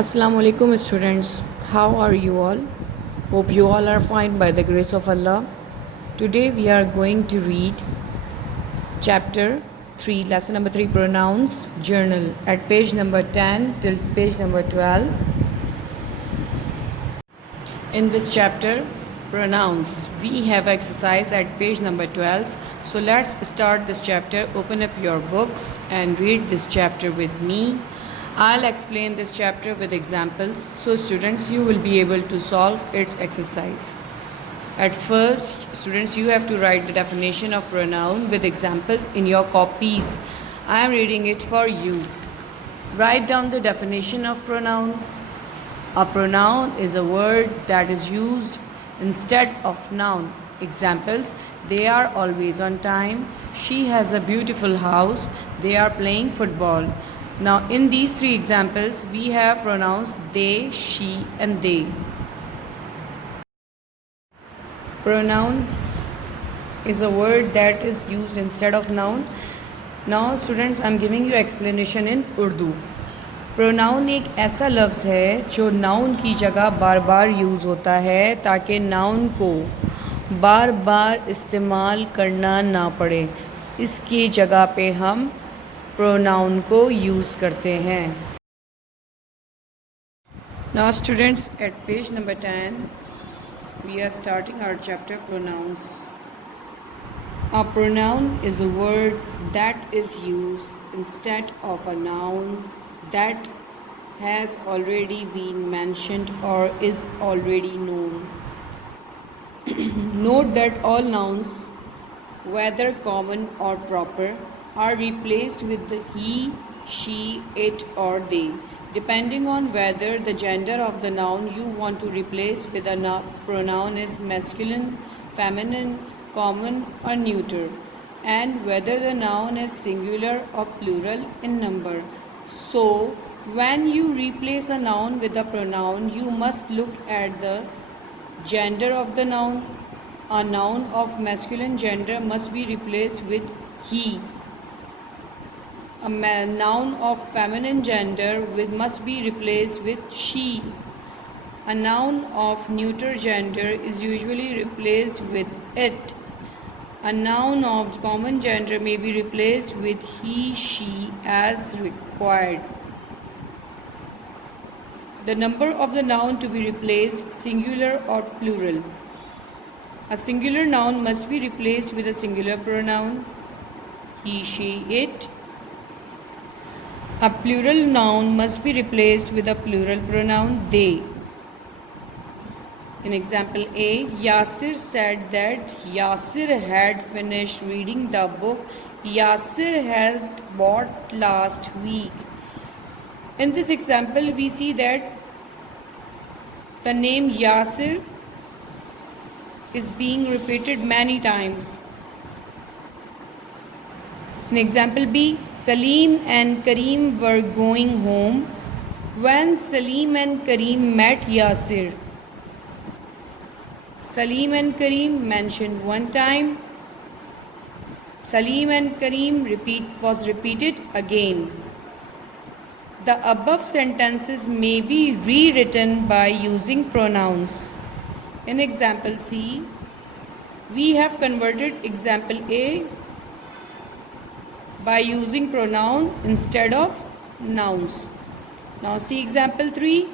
Assalamu alaikum students. How are you all? Hope you all are fine by the grace of Allah. Today we are going to read chapter 3, lesson number 3, pronouns journal, at page number 10 till page number 12. In this chapter pronouns we have exercise at page number 12. So let's start this chapter. Open up your books and read this chapter with me. I'll explain this chapter with examples, so students you will be able to solve its exercise. At first, students, you have to write the definition of pronoun with examples in your copies. I am reading it for you. Write down the definition of pronoun. A pronoun is a word that is used instead of noun. Examples: they are always on time, she has a beautiful house, they are playing football. Now in these three examples we have pronouns they, she and they. Pronoun is a word that is used instead of noun. Now students, I am giving you explanation in Urdu. Pronoun एक ऐसा लफ्ज़ है जो noun की जगह बार बार use होता है ताकि नाउन को बार बार इस्तेमाल करना ना पड़े। इसकी जगह पे हम प्रोनाउन को यूज़ करते हैं। Now students, at page number 10 we are starting our chapter pronouns. A pronoun is a word that is used instead of a noun that has already been mentioned or is already known. Note that all nouns, whether common or proper, are replaced with the he, she, it or they, depending on whether the gender of the noun you want to replace with a pronoun is masculine, feminine, common or neuter, and whether the noun is singular or plural in number. So, when you replace a noun with a pronoun, you must look at the gender of the noun. A noun of masculine gender must be replaced with he. A noun of feminine gender must be replaced with she. A noun of neuter gender is usually replaced with it. A noun of common gender may be replaced with he, she as required. The number of the noun to be replaced, singular or plural. A singular noun must be replaced with a singular pronoun, he, she, it. A plural noun must be replaced with a plural pronoun, they. In example A, Yasir said that Yasir had finished reading the book Yasir had bought last week. In this example, we see that the name Yasir is being repeated many times. In example B, Salim and Kareem were going home when Salim and Kareem met Yasir. Salim and Kareem mentioned one time. Salim and Kareem was repeated again. The above sentences may be rewritten by using pronouns. In example C, we have converted example A by using pronoun instead of nouns. Now see example 3.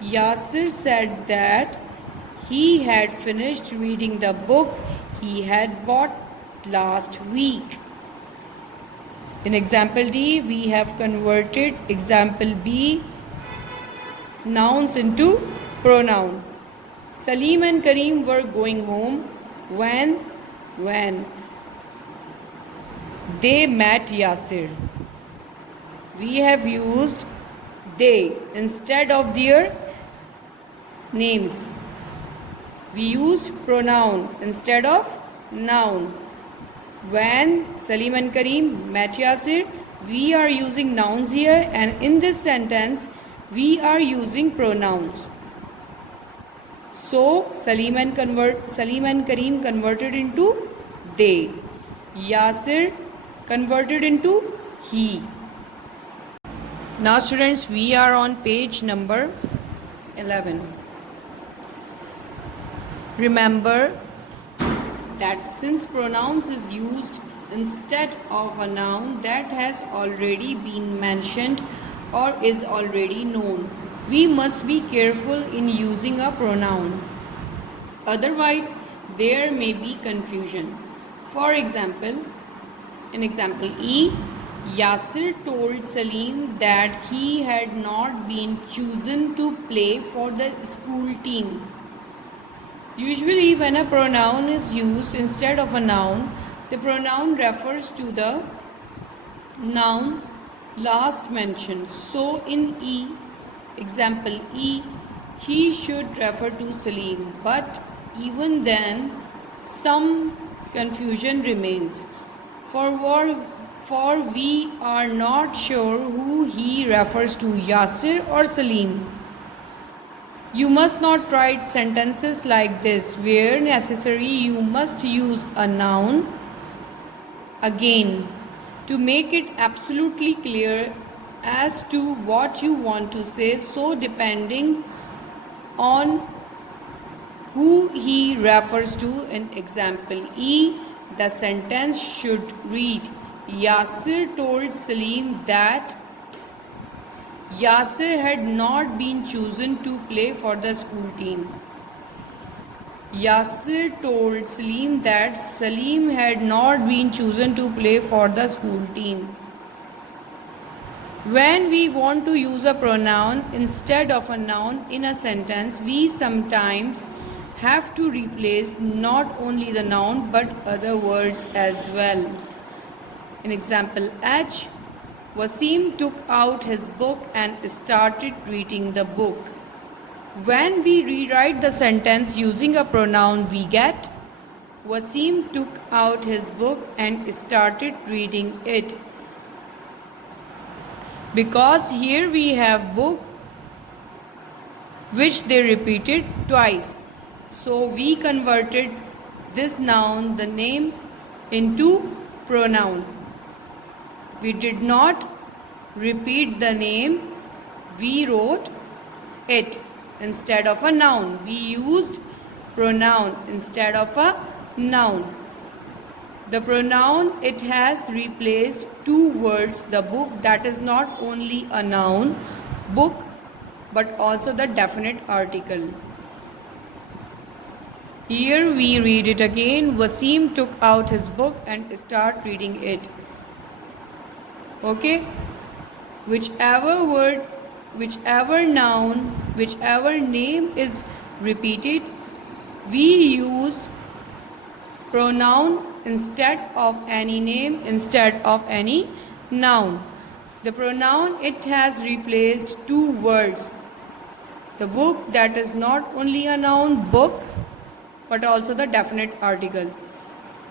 Yasir said that he had finished reading the book he had bought last week. In example D, we have converted example B nouns into pronoun. Salim and Kareem were going home when they met Yasir. We have used they instead of their names. We used pronoun instead of noun. When Salim and Kareem met Yasir, we are using nouns here, and in this sentence we are using pronouns. So Salim and Kareem converted into they. Yasir converted into he. Now students, we are on page number 11. Remember that since pronouns is used instead of a noun that has already been mentioned or is already known, we must be careful in using a pronoun. Otherwise, there may be confusion. For example, in example E, Yasir told Salim that he had not been chosen to play for the school team. Usually, when a pronoun is used instead of a noun, the pronoun refers to the noun last mentioned. So, in E, example E, he should refer to Salim, but even then, some confusion remains. For we are not sure who he refers to, Yasir or Salim. You must not write sentences like this. Where necessary, you must use a noun again to make it absolutely clear as to what you want to say. So, depending on who he refers to, in example E, the sentence should read, Yasir told Salim that Yasir had not been chosen to play for the school team. Yasir told Salim that Salim had not been chosen to play for the school team. When we want to use a pronoun instead of a noun in a sentence, we sometimes have to replace not only the noun but other words as well. In example H, Wasim took out his book and started reading the book. When we rewrite the sentence using a pronoun, we get Wasim took out his book and started reading it. Because here we have book which they repeated twice. So we converted this noun, the name, into pronoun. We did not repeat the name, we wrote it instead of a noun. We used pronoun instead of a noun. The pronoun, it has replaced two words, the book, that is not only a noun, book, but also the definite article. Here we read it again. Wasim took out his book and started reading it. Okay? Whichever word, whichever noun, whichever name is repeated, we use pronoun instead of any name, instead of any noun. The pronoun, it has replaced two words. The book, that is not only a noun, book, but also the definite article.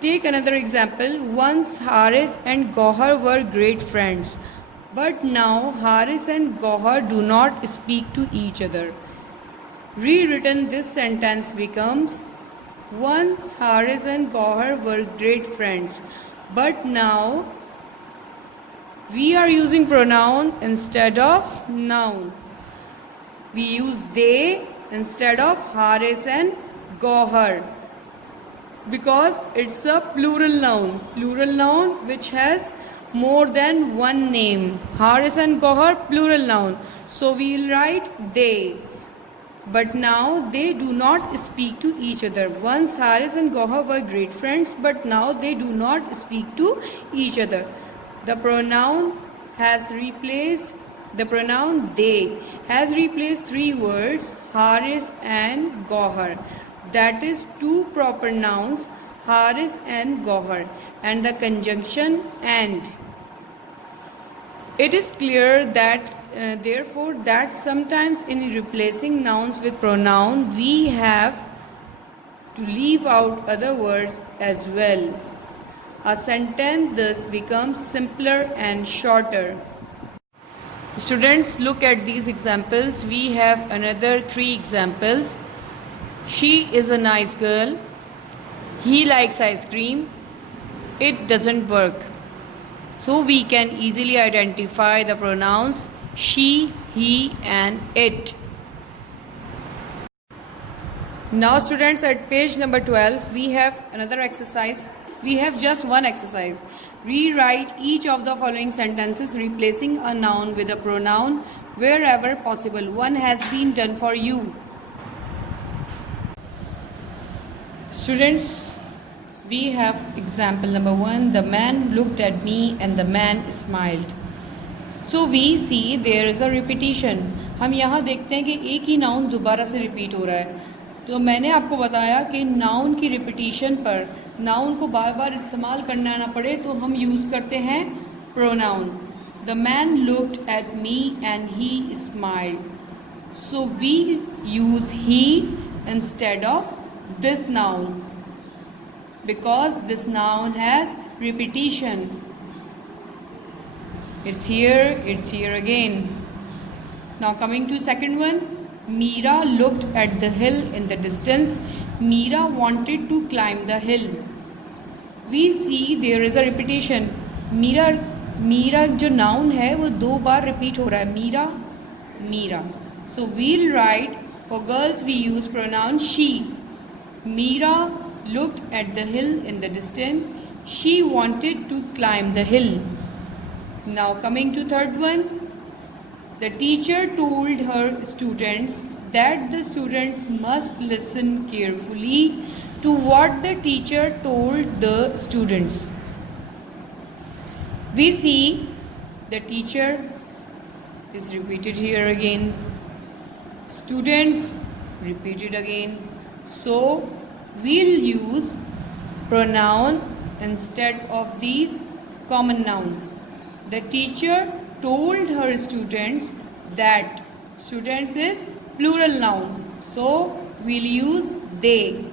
Take another example. Once Haris and Gohar were great friends, but now Haris and Gohar do not speak to each other. Rewritten, this sentence becomes, once Haris and Gohar were great friends, but now we are using pronoun instead of noun. We use they instead of Haris and Gohar, because it's a plural noun which has more than one name. Haris and Gohar, plural noun. So we will write they. But now they do not speak to each other. Once Haris and Gohar were great friends, but now they do not speak to each other. The pronoun has replaced, the pronoun they has replaced three words, Haris and Gohar. That is two proper nouns, Haris and Gohar, and the conjunction and. It is clear that therefore that sometimes in replacing nouns with pronoun we have to leave out other words as well. A sentence thus becomes simpler and shorter. Students, look at these examples. We have another three examples. She is a nice girl. He likes ice cream. It doesn't work. So we can easily identify the pronouns she, he and it. Now students, at page number 12 we have another exercise. We have just one exercise. Rewrite each of the following sentences replacing a noun with a pronoun wherever possible. One has been done for you. Students, we have example number 1. The man looked at me and the man smiled. So we see there is a repetition. हम यहाँ देखते हैं कि एक ही noun दोबारा से repeat हो रहा है. तो मैंने आपको बताया कि नाउन की रिपीटिशन पर नाउन को बार बार इस्तेमाल करना ना पड़े तो हम यूज़ करते हैं pronoun. The man looked at me and he smiled. So we use he instead of this noun because this noun has repetition. It's here again. Now coming to second one. Meera looked at the hill in the distance. Meera wanted to climb the hill. We see there is a repetition. Meera जो noun है वो 2 बार repeat हो रहा है. Meera. So we'll write, for girls we use pronoun she. Meera looked at the hill in the distance. She wanted to climb the hill. Now coming to third one. The teacher told her students that the students must listen carefully to what the teacher told the students. We see the teacher is repeated here again. Students repeated again. So we'll use pronoun instead of these common nouns. The teacher told her students that. Students is plural noun. So we'll use they.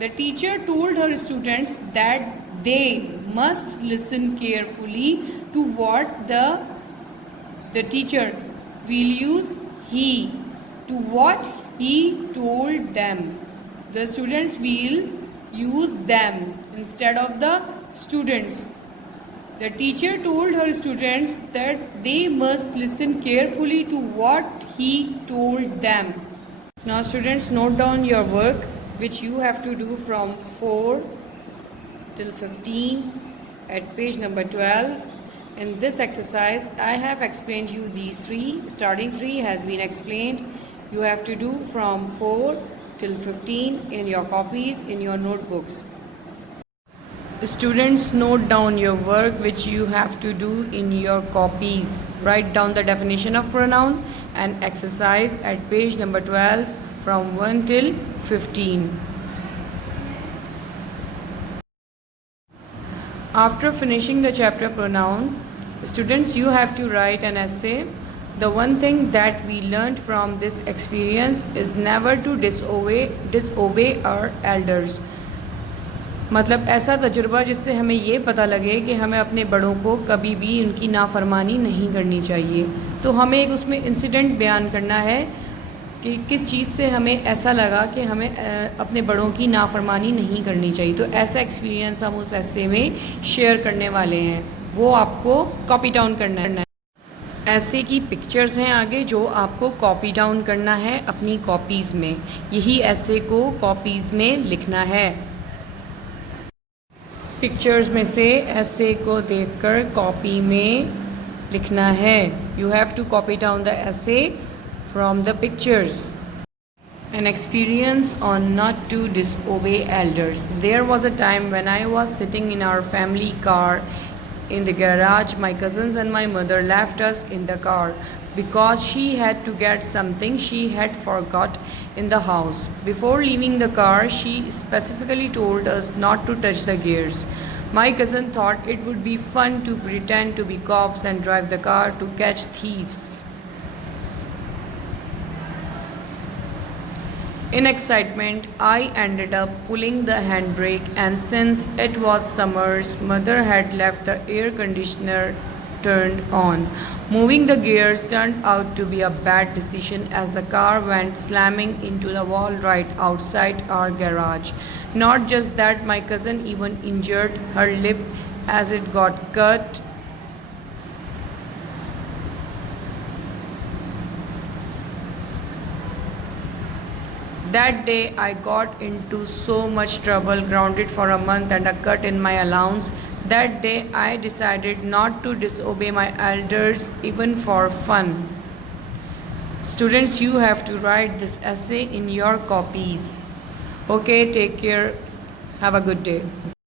The teacher told her students that they must listen carefully to what the teacher. We'll use he. To what he told them. The students will use them instead of the students. The teacher told her students that they must listen carefully to what he told them. Now students, note down your work which you have to do from 4 till 15 at page number 12. In this exercise, I have explained you these 3. Starting 3 has been explained. You have to do from 4 till 15 in your copies, in your notebooks. Students, note down your work which you have to do in your copies. Write down the definition of pronoun and exercise at page number 12 from 1 till 15. After finishing the chapter pronoun, students, you have to write an essay. The one thing that we learned from this experience is never to disobey our elders. मतलब ऐसा तजुर्बा जिससे हमें ये पता लगे कि हमें अपने बड़ों को कभी भी उनकी नाफरमानी नहीं करनी चाहिए. तो हमें एक उसमें इंसिडेंट बयान करना है कि किस चीज़ से हमें ऐसा लगा कि हमें अपने बड़ों की नाफरमानी नहीं करनी चाहिए. तो ऐसा एक्सपीरियंस हम उस ऐसे में शेयर करने वाले हैं. वो आपको कॉपी डाउन करना है. ऐसे की पिक्चर्स हैं आगे जो आपको कॉपी डाउन करना है अपनी कॉपीज़ में. यही ऐसे को कॉपीज़ में लिखना है. पिक्चर्स में से ऐसे को देखकर कॉपी में लिखना है. You have to copy down the essays from the pictures. An experience on not to disobey elders. There was a time when I was sitting in our family car in the garage. My cousins and my mother left us in the car because she had to get something she had forgot in the house. Before leaving the car, she specifically told us not to touch the gears. My cousin thought it would be fun to pretend to be cops and drive the car to catch thieves. In excitement, I ended up pulling the handbrake, and since it was summer's, mother had left the air conditioner turned on. Moving the gears turned out to be a bad decision as the car went slamming into the wall right outside our garage. Not just that, my cousin even injured her lip as it got cut That day I got into so much trouble, grounded for a month, and a cut in my allowance. That day I decided not to disobey my elders even for fun. Students, you have to write this essay in your copies. Okay, take care. Have a good day.